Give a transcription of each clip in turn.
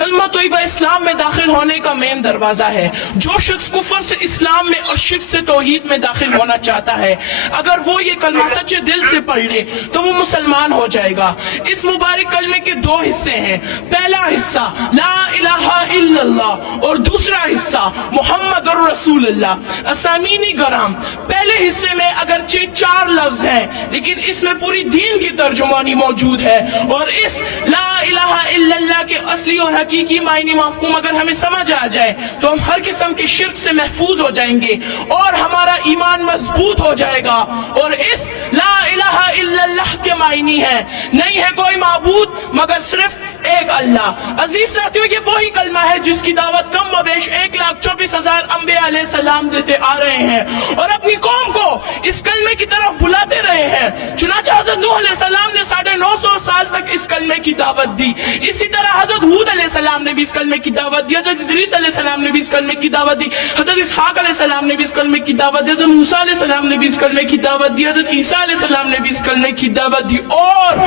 کلمہ طیبہ اسلام میں داخل ہونے کا مین دروازہ ہے۔ جو شخص کفر سے اسلام میں اور شرک سے توحید میں داخل ہونا چاہتا ہے، اگر وہ یہ کلمہ سچے دل سے پڑھ لے تو وہ مسلمان ہو جائے گا۔ اس مبارک کلمے کے دو حصے ہیں، پہلا حصہ لا الہ الا اللہ اور دوسرا حصہ محمد الرسول اللہ۔ اسامین کرام، پہلے حصے میں اگرچہ 4 لفظ ہیں لیکن اس میں پوری دین کی ترجمانی موجود ہے، اور اس لا الہ الا اللہ کے اصلی اور حقیقی معنی مفہوم اگر ہمیں سمجھ آ جائے تو ہم ہر قسم کے شرک سے محفوظ ہو جائیں گے اور ہمارا ایمان مضبوط ہو جائے گا۔ اور اس لا الہ الا اللہ کے معنی ہے نہیں ہے کوئی معبود مگر صرف ایک اللہ۔ عزیز ساتھیوں، یہ وہی کلمہ ہے جس کی دعوت کم و بیش 1,24,000 انبیاء علیہ السلام دیتے آ رہے ہیں اور اپنی قوم کو اس کلمے کی طرف بلاتے رہے ہیں۔ چنانچہ حضرت نوح علیہ السلام نے 950 سال تک اس کلمے کی دعوت دی، اسی طرح حضرت ہود علیہ السلام نے بھی اس کلمے کی دعوت دی، حضرت ادریس علیہ السلام نے بھی اس کلمے کی دعوت دی، حضرت اسحاق علیہ السلام نے بھی اس کلمے کی دعوت دی، حضرت موسیٰ علیہ السلام نے بھی اس کلمے کی دعوت دی، حضرت عیسیٰ علیہ السلام نے بھی اس کلمے کی دعوت دی، اور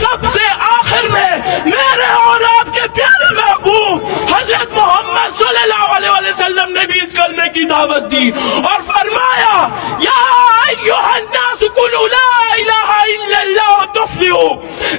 سب سے آخر میں میرے اور آپ کے پیارے محبوب حضرت محمد صلی اللہ علیہ وسلم نے بھی اس کلمے کی دعوت دی اور فرمایا یا ایھا الناس قولوا لا الہ الا اللہ تفلحوا،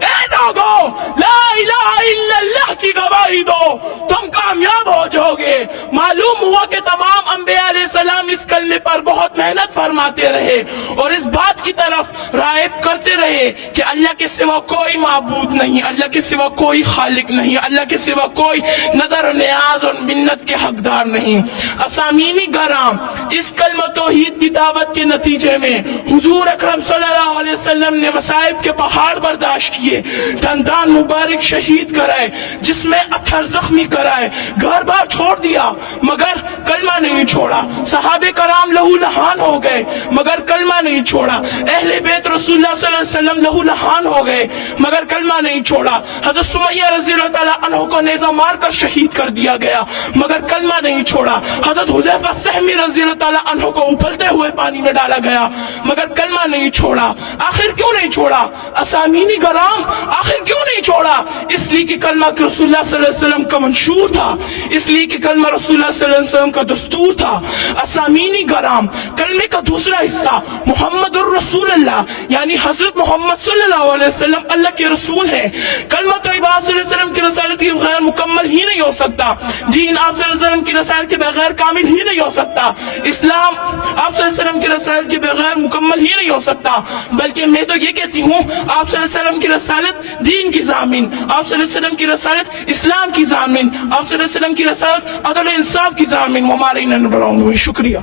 اے لوگو لا الہ الا اللہ کی گواہی دو تم کامیاب ہو جاؤ گے۔ معلوم ہوا کہ تمام انبیاء علیہ السلام اس کلمے پر بہت محنت فرماتے رہے اور اس بات کی طرف راغب کرتے رہے کہ اللہ کے سوا کوئی معبود نہیں، اللہ کے سوا کوئی خالق نہیں، اللہ کے سوا کوئی نظر و نیاز اور منت کے حقدار نہیں۔ اسامین کرام، اس کلمہ توحید کی دعوت کے نتیجے میں حضور اکرم صلی اللہ علیہ وسلم نے مصائب کے پہاڑ برداشت کیے، دندان مبارک شہید کرائے، جس میں اتھر زخمی کرائے، گھر بار چھوڑ دیا مگر کلمہ نہیں چھوڑا، صحابہ کرام لہو لہان ہو گئے مگر کلمہ نہیں چھوڑا، اہل بیت رسول اللہ صلی اللہ علیہ وسلم لہو لہان ہو گئے مگر کلمہ نہیں چھوڑا، حضرت سمیہ رضی اللہ تعالیٰ عنہ کو نیزہ مار کر شہید کر دیا گیا مگر کلمہ نہیں چھوڑا، حضرت حذیفہ سہمی رضی اللہ تعالیٰ عنہ کو ابلتے ہوئے پانی میں ڈالا گیا مگر کلمہ نہیں چھوڑا۔ آخر کیوں نہیں چھوڑا؟ اسامین کرام، آخر کیوں نہیں چھوڑا؟ اس لیے کہ کلمہ رسول اللہ صلی اللہ علیہ وسلم کا منشور تھا، اس لیے کہ کلمہ رسول اللہ صلی اللہ علیہ وسلم کا دستور تھا۔ اسامین کرام، کلمے کا دوسرا حصہ محمد الرسول اللہ، یعنی حضرت محمد صلی اللہ علیہ وسلم اللہ کے رسول ہیں۔ کلمہ طیبہ آپ صلی اللہ علیہ وسلم کی رسالت کے بغیر مکمل ہی نہیں ہو سکتا، دین آپ صلی اللہ علیہ وسلم کی رسالت کے بغیر کامل ہی نہیں ہو سکتا، اسلام آپ صلی اللہ علیہ وسلم کی رسالت کے بغیر مکمل ہی نہیں ہو سکتا، بلکہ میں تو یہ کہتی ہوں آپ صلی اللہ علیہ وسلم کی رسالت دین کی ضامن، آپ صلی اللہ علیہ وسلم کی رسالت اسلام کی ضامن، آپ صلی اللہ علیہ وسلم کی رسالت عدل و انصاف کی ضامن۔ ہمارے شکریہ۔